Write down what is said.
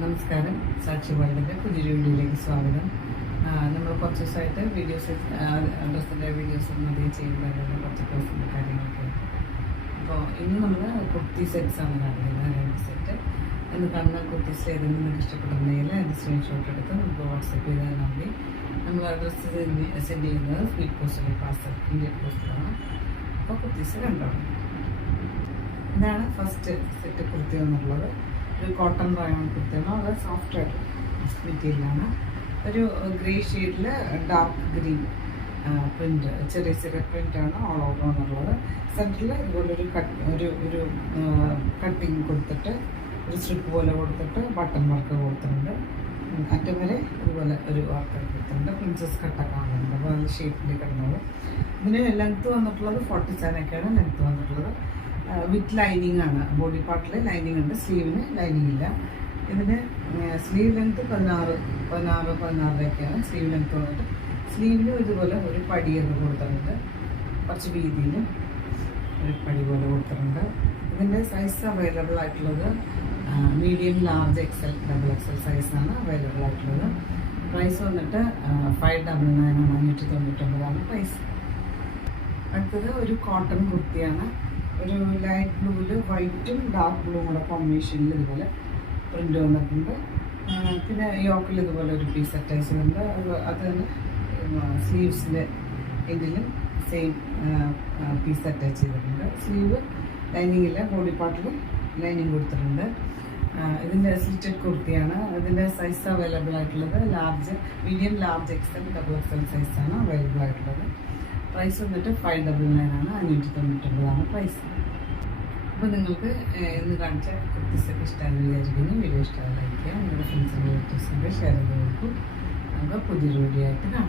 നമസ്കാരം. സാക്ഷി വേൾഡിൻ്റെ പുതിയൊരു വീഡിയോയിലേക്ക് സ്വാഗതം. നമ്മൾ കുറച്ച് ദിവസമായിട്ട് വീഡിയോസ് ഡ്രസ്സിൻ്റെ വീഡിയോസ് ഒന്നും അധികം ചെയ്യുന്നതല്ല, കുറച്ച് ഡ്രസ്സിൻ്റെ കാര്യങ്ങളൊക്കെ. അപ്പോൾ ഇന്ന് നമ്മൾ കുർത്തി സെറ്റ്സാണ് കാണിക്കുന്നത്. 2 സെറ്റ്. ഇന്ന് കാണുന്ന കുർത്തീസിൽ ഏതെങ്കിലും നിങ്ങൾക്ക് ഇഷ്ടപ്പെടുന്നെങ്കിൽ അതിൻ്റെ സ്ക്രീൻഷോട്ട് എടുത്ത് നമുക്ക് വാട്സപ്പ് ചെയ്താൽ മതി. നമ്മൾ ഡ്രസ്സ് സെൻഡ് ചെയ്യുന്നത് സ്പീഡ് പോസ്റ്റിൽ പാർസൽ ഇന്ത്യൻ പോസ്റ്റിലാണ്. അപ്പോൾ കുർത്തീസ് കണ്ടോളാം. ഇതാണ് ഫസ്റ്റ് സെറ്റ് കുർത്തി എന്നുള്ളത്. ഒരു കോട്ടൺ റയോൺ കുർത്തിയാണ്. അത് സോഫ്റ്റ് ആയിട്ട് മെറ്റീരിയലാണ്. ഒരു ഗ്രേ ഷെയ്ഡിൽ ഡാർക്ക് ഗ്രീൻ പ്രിൻറ്റ്, ചെറിയ ചെറിയ പ്രിൻ്റാണ് ഓൾ ഓവർ എന്നുള്ളത്. സെൻറ്ററിൽ ഇതുപോലെ ഒരു കട്ടിങ് കൊടുത്തിട്ട് ഒരു സ്ട്രിപ്പ് പോലെ കൊടുത്തിട്ട് ബട്ടൺ വർക്ക് കൊടുത്തിട്ടുണ്ട്. അറ്റം വരെ ഇതുപോലെ ഒരു വർക്ക് കൊടുത്തിട്ടുണ്ട്. പ്രിൻസസ് കട്ടൊക്കെ വന്നിട്ടുണ്ട്. അപ്പോൾ നല്ല ഷേപ്പിൽ കിടന്നത്. ഇതിന് ലെങ്ത്ത് വന്നിട്ടുള്ളത് 47 ലെങ്ത്ത് വന്നിട്ടുള്ളത്. വിത്ത് ലൈനിങ് ആണ്. ബോഡി പാർട്ടിൽ ലൈനിങ് ഉണ്ട്, സ്ലീവിന് ലൈനിങ് ഇല്ല. ഇതിന് സ്ലീവ് ലെങ്ത്ത് 16-16.5 സ്ലീവ് ലെങ്ത്ത് വന്നിട്ട് സ്ലീവിന് ഇതുപോലെ ഒരു പടിയൊക്കെ കൊടുത്തിട്ടുണ്ട്. കുറച്ച് വീതിയിൽ ഒരു പടി പോലെ കൊടുത്തിട്ടുണ്ട്. ഇതിൻ്റെ സൈസ് അവൈലബിൾ ആയിട്ടുള്ളത് മീഡിയം, ലാർജ്, XL, XXL സൈസാണ് അവൈലബിൾ ആയിട്ടുള്ളത്. പ്രൈസ് വന്നിട്ട് 599 599 പ്രൈസ്. അടുത്തത് ഒരു കോട്ടൺ കുർത്തിയാണ്. ഒരു ലൈറ്റ് ബ്ലൂവിൽ വൈറ്റും ഡാർക്ക് ബ്ലൂവും കൂടെ കോമ്പിനേഷനിൽ ഇതുപോലെ പ്രിൻ്റ് വന്നിട്ടുണ്ട്. പിന്നെ യോക്കിൽ ഇതുപോലെ ഒരു പീസ് അറ്റാച്ച് ചെയ്യുന്നുണ്ട്. അത് തന്നെ സ്ലീവ്സിൻ്റെ ഇതിലും സെയിം പീസ് അറ്റാച്ച് ചെയ്തിട്ടുണ്ട്. സ്ലീവ് ലൈനിങ് ഇല്ല, ബോഡി പാർട്ടിൽ ലൈനിങ് കൊടുത്തിട്ടുണ്ട്. ഇതിൻ്റെ സ്ലിറ്റഡ് കുർത്തിയാണ്. ഇതിൻ്റെ സൈസ് അവൈലബിൾ ആയിട്ടുള്ളത് large, medium, large, XL, XXL സൈസാണ് അവൈലബിൾ ആയിട്ടുള്ളത്. പ്രൈസ് വന്നിട്ട് 599 599 പ്രൈസ്. അപ്പോൾ നിങ്ങൾക്ക് ഇന്ന് കാണിച്ച കുർത്തീസൊക്കെ ഇഷ്ടമാണെന്ന് വിചാരിക്കുന്നു. വീഡിയോ ഇഷ്ടമായി ലൈക്ക് ചെയ്യുക. നിങ്ങളുടെ ഫ്രണ്ട്സിൻ്റെ റിലേറ്റീവ്സിൻ്റെ ഷെയർ ചെയ്ത് കൊടുക്കും. നമുക്ക് പുതിയൊരു വീഡിയോ ആയിട്ട് കാണാം.